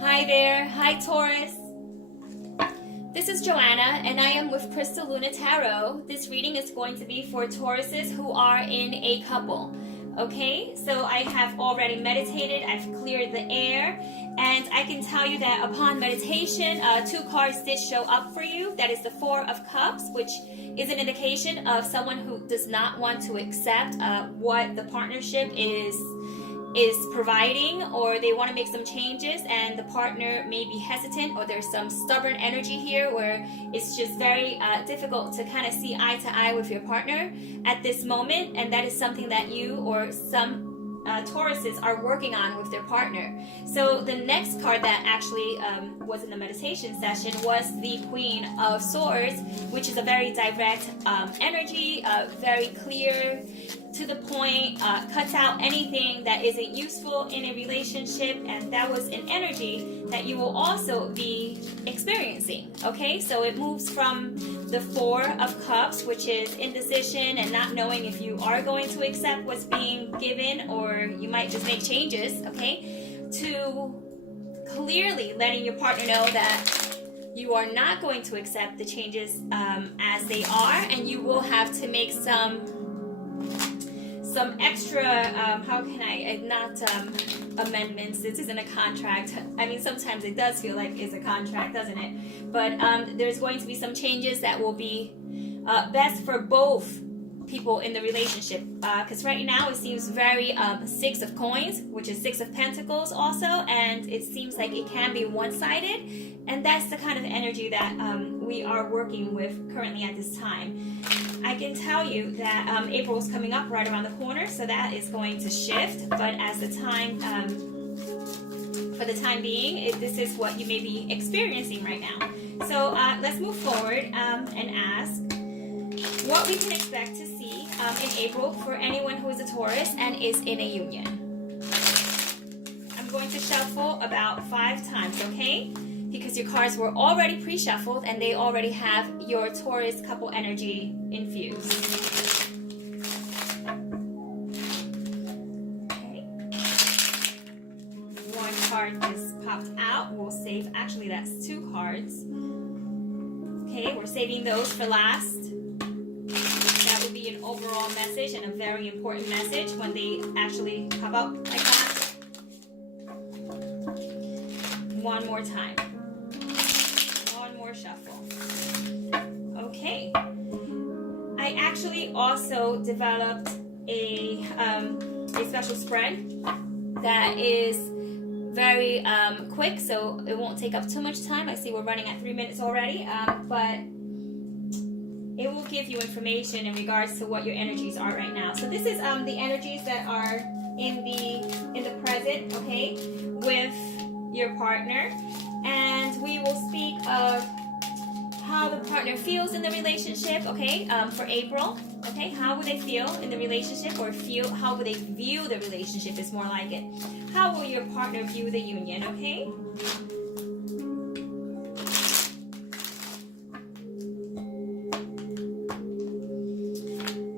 Hi there. Hi, Taurus. This is Joanna, and I am with Crystal Luna Tarot. This reading is going to be for Tauruses who are in a couple. Okay, so I have already meditated, I've cleared the air, and I can tell you that upon meditation, two cards did show up for you. That is the Four of Cups, which is an indication of someone who does not want to accept what the partnership is providing, or they want to make some changes and the partner may be hesitant, or there's some stubborn energy here where it's just very difficult to kind of see eye to eye with your partner at this moment, and that is something that you or some Tauruses are working on with their partner. So the next card that actually was in the meditation session was the Queen of Swords, which is a very direct energy, very clear, to the point, cuts out anything that isn't useful in a relationship, and that was an energy that you will also be experiencing. Okay, so it moves from the Four of Cups, which is indecision and not knowing if you are going to accept what's being given, or you might just make changes, okay, to clearly letting your partner know that you are not going to accept the changes as they are, and you will have to make some extra, how can I, not amendments. This isn't a contract. I mean, sometimes it does feel like it's a contract, doesn't it? But there's going to be some changes that will be best for both people in the relationship. Because right now it seems very Six of Coins, which is Six of Pentacles also, and it seems like it can be one-sided. And that's the kind of energy that we are working with currently at this time. I can tell you that April is coming up right around the corner, so that is going to shift. But as the time, for the time being, this is what you may be experiencing right now. So let's move forward and ask what we can expect to see in April for anyone who is a Taurus and is in a union. I'm going to shuffle about 5 times, okay? Because your cards were already pre-shuffled and they already have your Taurus couple energy infused. Okay. 1 card just popped out. We'll save, actually that's 2 cards. Okay, we're saving those for last. That would be an overall message and a very important message when they actually pop up like that. 1 more time. Shuffle. Okay. I actually also developed a special spread that is very quick, so it won't take up too much time. I see we're running at 3 minutes already, but it will give you information in regards to what your energies are right now. So this is the energies that are in the present, okay, with your partner, and we will speak of how the partner feels in the relationship, okay, for April, okay, how would they feel in the relationship, or how would they view the relationship is more like it. How will your partner view the union, okay?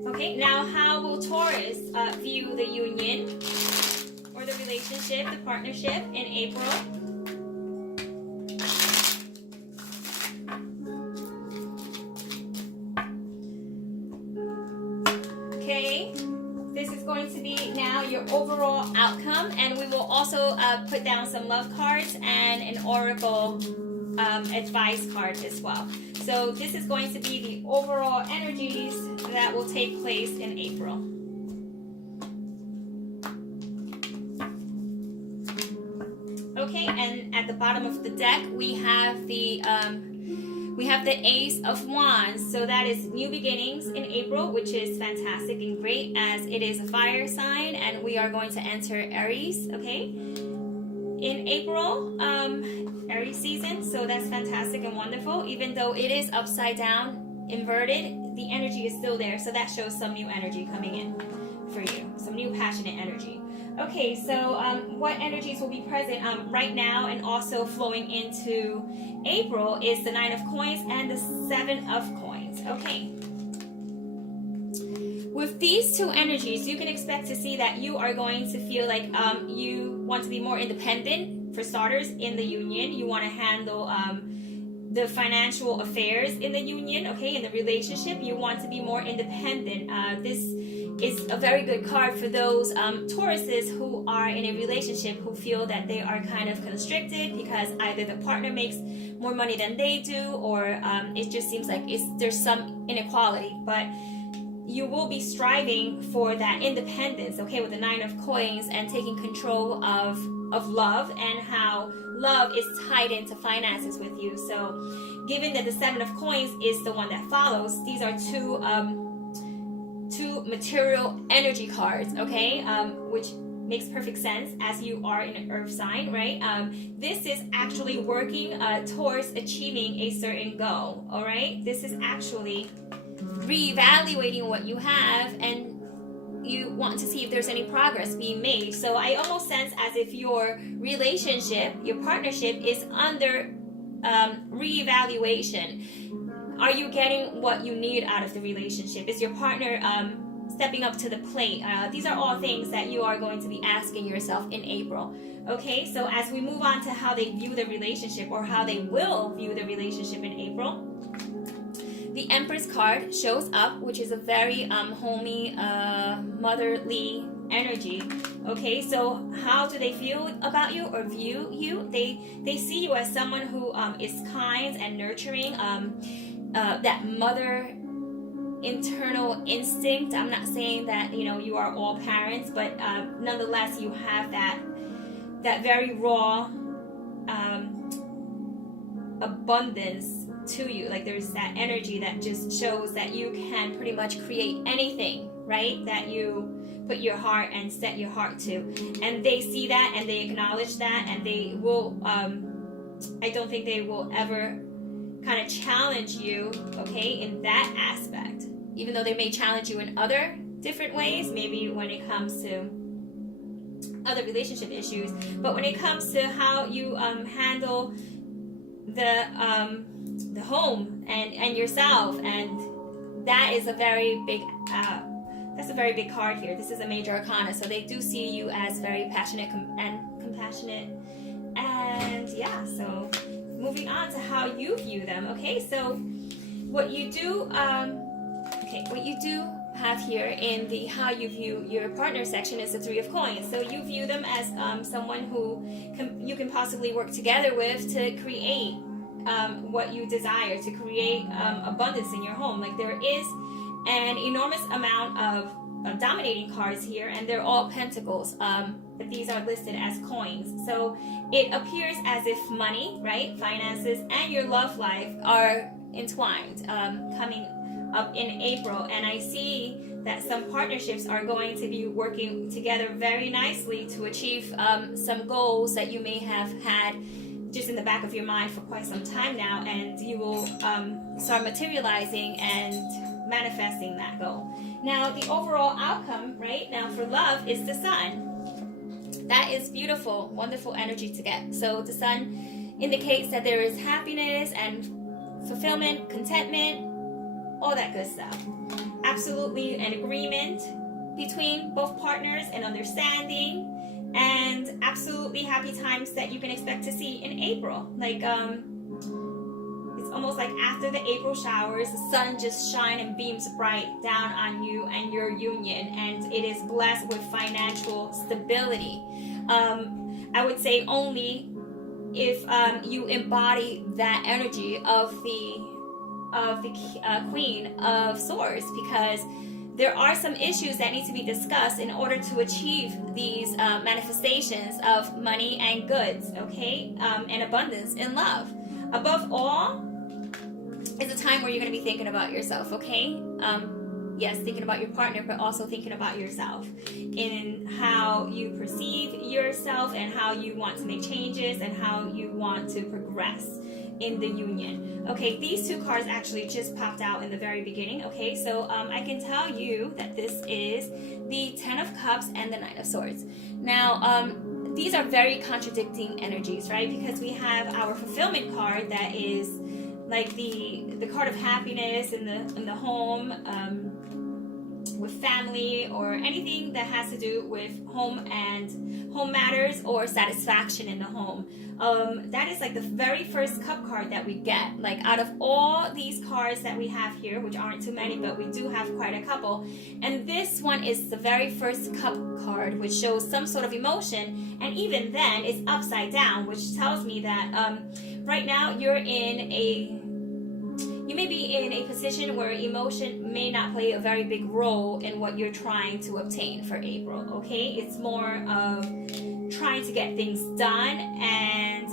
Okay, now how will Taurus view the union or the relationship, the partnership in April? Okay, this is going to be now your overall outcome, and we will also put down some love cards and an oracle advice card as well. So this is going to be the overall energies that will take place in April. Okay, and at the bottom of the deck we have the Ace of Wands, so that is new beginnings in April, which is fantastic and great as it is a fire sign and we are going to enter Aries, okay, in April, Aries season, so that's fantastic and wonderful. Even though it is upside down, inverted, the energy is still there, so that shows some new energy coming in for you, some new passionate energy. Okay, so what energies will be present right now and also flowing into April is the 9 of Coins and the 7 of Coins. Okay. With these two energies, you can expect to see that you are going to feel like you want to be more independent for starters, in the union. You want to handle the financial affairs in the union, okay? In the relationship, you want to be more independent. This is a very good card for those Tauruses who are in a relationship who feel that they are kind of constricted because either the partner makes more money than they do, or it just seems like there's some inequality. But you will be striving for that independence, okay, with the Nine of Coins, and taking control of love, and how love is tied into finances with you. So given that the Seven of Coins is the one that follows, these are two material energy cards, okay, which makes perfect sense as you are in an earth sign, right? This is actually working towards achieving a certain goal, all right? This is actually reevaluating what you have, and you want to see if there's any progress being made. So I almost sense as if your relationship, your partnership is under reevaluation. Are you getting what you need out of the relationship? Is your partner stepping up to the plate? These are all things that you are going to be asking yourself in April. Okay, so as we move on to how they view the relationship, or how they will view the relationship in April, the Empress card shows up, which is a very homey, motherly energy. Okay, so how do they feel about you or view you? They see you as someone who is kind and nurturing, that mother internal instinct. I'm not saying that you are all parents, but nonetheless you have that very raw abundance to you. Like there's that energy that just shows that you can pretty much create anything, right, that you put your heart and set your heart to. And they see that and they acknowledge that, and they will I don't think they will ever kind of challenge you, okay, in that aspect, even though they may challenge you in other different ways, maybe when it comes to other relationship issues. But when it comes to how you handle the home and yourself, and that is a very big that's a very big card here. This is a major arcana, so they do see you as very passionate and compassionate. And yeah, so moving on to how you view them. Okay, so what you do have here in the how you view your partner section is the Three of Coins. So you view them as someone who you can possibly work together with to create what you desire, to create abundance in your home. Like there is an enormous amount of dominating cards here, and they're all pentacles, but these are listed as coins. So it appears as if money, right, finances, and your love life are entwined, coming up in April. And I see that some partnerships are going to be working together very nicely to achieve some goals that you may have had just in the back of your mind for quite some time now, and you will start materializing and manifesting that goal. Now the overall outcome right now for love is the Sun. That is beautiful, wonderful energy to get. So the Sun indicates that there is happiness and fulfillment, contentment, all that good stuff. Absolutely an agreement between both partners and understanding, and absolutely happy times that you can expect to see in April. Like it's almost like after the April showers, the sun just shines and beams bright down on you and your union, and it is blessed with financial stability. I would say only if you embody that energy of the Queen of Swords, because there are some issues that need to be discussed in order to achieve these manifestations of money and goods, okay, and abundance in love. Above all, it's a time where you're going to be thinking about yourself, okay? Yes, thinking about your partner, but also thinking about yourself in how you perceive yourself and how you want to make changes and how you want to progress in the union. Okay, these two cards actually just popped out in the very beginning. Okay, so I can tell you that this is the Ten of Cups and the Nine of Swords. Now, these are very contradicting energies, right? Because we have our fulfillment card that is like the card of happiness in the home, with family or anything that has to do with home and home matters or satisfaction in the home. That is like the very first cup card that we get. Like out of all these cards that we have here, which aren't too many, but we do have quite a couple. And this one is the very first cup card, which shows some sort of emotion. And even then, it's upside down, which tells me that right now you may be in a position where emotion may not play a very big role in what you're trying to obtain for April, okay? It's more of trying to get things done and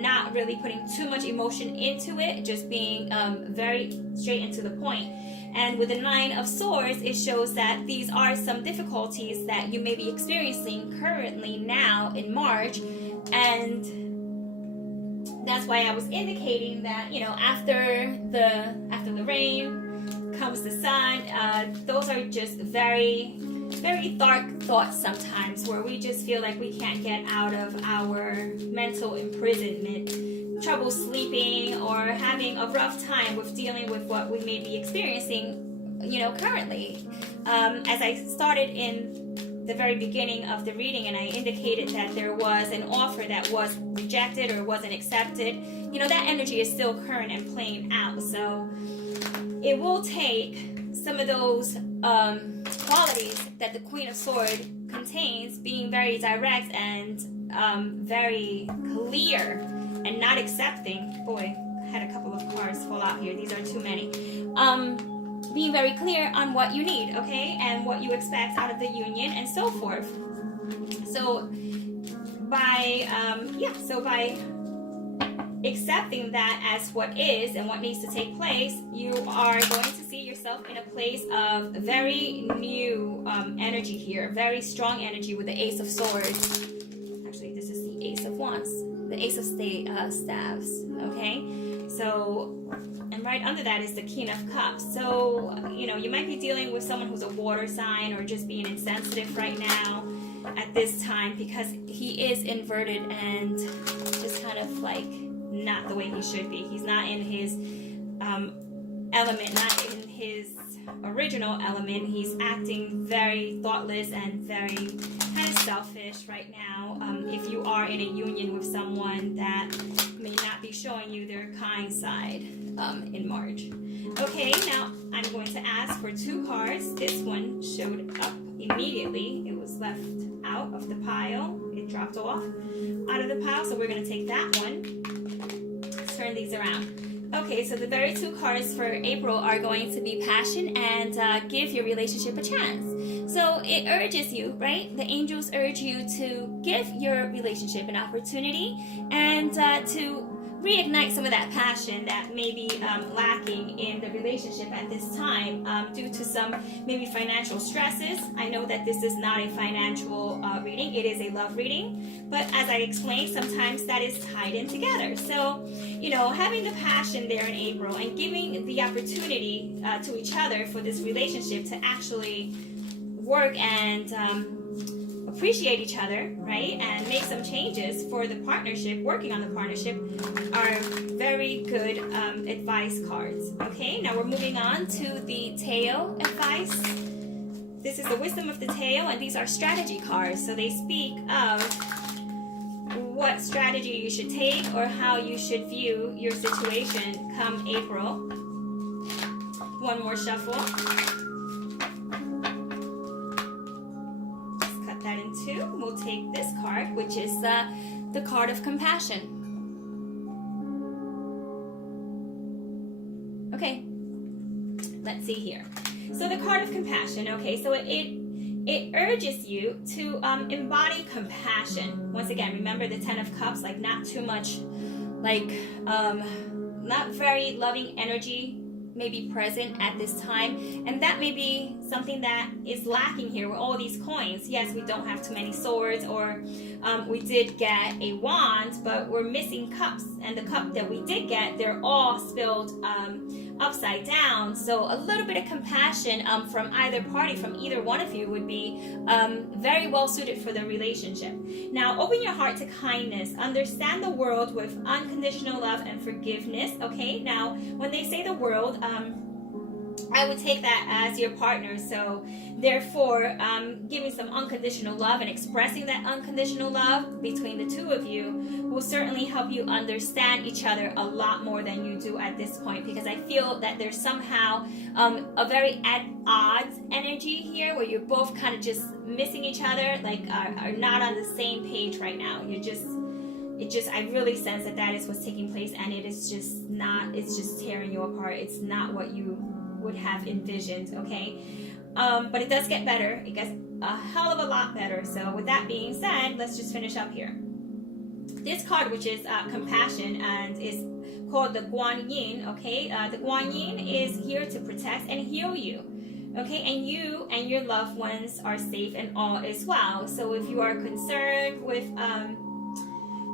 not really putting too much emotion into it, just being very straight and to the point. And with the Nine of Swords, it shows that these are some difficulties that you may be experiencing currently now in March, and that's why I was indicating that, you know, after the rain comes the sun. Those are just very, very dark thoughts sometimes, where we just feel like we can't get out of our mental imprisonment, trouble sleeping, or having a rough time with dealing with what we may be experiencing, you know, currently. As I started in the very beginning of the reading and I indicated that there was an offer that was rejected or wasn't accepted, you know, that energy is still current and playing out. So it will take some of those qualities that the Queen of Swords contains, being very direct and very clear and not accepting. Boy, I had a couple of cards fall out here. These are too many. Being very clear on what you need, okay, and what you expect out of the union and so forth. So by accepting that as what is and what needs to take place, you are going to see yourself in a place of very new energy here, very strong energy with the Ace of Swords. Actually, this is the Ace of Wands, the Ace of Staves, okay? So, and right under that is the King of Cups. So, you know, you might be dealing with someone who's a water sign or just being insensitive right now at this time, because he is inverted and just kind of like not the way he should be. He's not in his element, not in his original element. He's acting very thoughtless and very kind of selfish right now. If you are in a union with someone that may not be showing you their kind side in March. Okay, now I'm going to ask for 2 cards. This one showed up immediately. It was left out of the pile. It dropped off out of the pile, so we're going to take that one. Let's turn these around. Okay, so the very 2 cards for April are going to be passion and give your relationship a chance. So it urges you, right? The angels urge you to give your relationship an opportunity and to reignite some of that passion that may be lacking in the relationship at this time due to some maybe financial stresses. I know that this is not a financial reading, it is a love reading, but as I explained, sometimes that is tied in together. So, you know, having the passion there in April and giving the opportunity to each other for this relationship to actually work and appreciate each other, right, and make some changes for the partnership, working on the partnership, are very good advice cards. Okay, now we're moving on to the tail advice. This is the wisdom of the tail, and these are strategy cards. So they speak of what strategy you should take or how you should view your situation come April. One more shuffle. That in 2. We'll take this card, which is the card of compassion. Okay, let's see here. So the card of compassion, okay, so it urges you to embody compassion. Once again, remember the 10 of Cups, like not too much, like not very loving energy may be present at this time, and that may be something that is lacking here with all these coins. Yes, we don't have too many swords, or we did get a wand, but we're missing cups, and the cup that we did get, they're all spilled upside down. So a little bit of compassion from either party, from either one of you, would be very well suited for the relationship. Now open your heart to kindness, understand the world with unconditional love and forgiveness. Okay, now when they say the world, I would take that as your partner. So therefore, giving some unconditional love and expressing that unconditional love between the two of you will certainly help you understand each other a lot more than you do at this point, because I feel that there's somehow a very at odds energy here where you're both kind of just missing each other, like are not on the same page right now. I really sense that is what's taking place, and it's just tearing you apart. It's not what you would have envisioned, okay? But it does get better. It gets a hell of a lot better. So with that being said, let's just finish up here. This card, which is compassion and is called the Guan Yin, okay? The Guan Yin is here to protect and heal you, okay? And you and your loved ones are safe and all as well. So if you are concerned with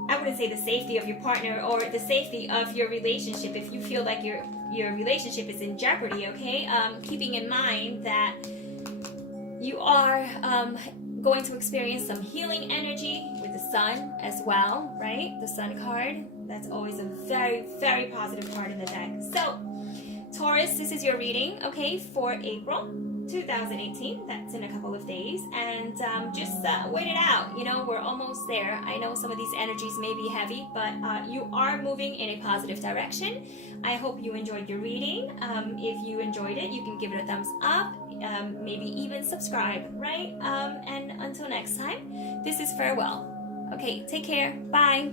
I wouldn't say the safety of your partner or the safety of your relationship, if you feel like your relationship is in jeopardy, okay, keeping in mind that you are going to experience some healing energy with the sun as well, right? The sun card, that's always a very, very positive card in the deck. So Taurus, this is your reading, okay, for April 2018. That's in a couple of days, and just wait it out. You know, we're almost there. I know some of these energies may be heavy, but you are moving in a positive direction. I hope you enjoyed your reading. If you enjoyed it, you can give it a thumbs up, maybe even subscribe, right? And until next time, this is farewell. Okay, take care. Bye.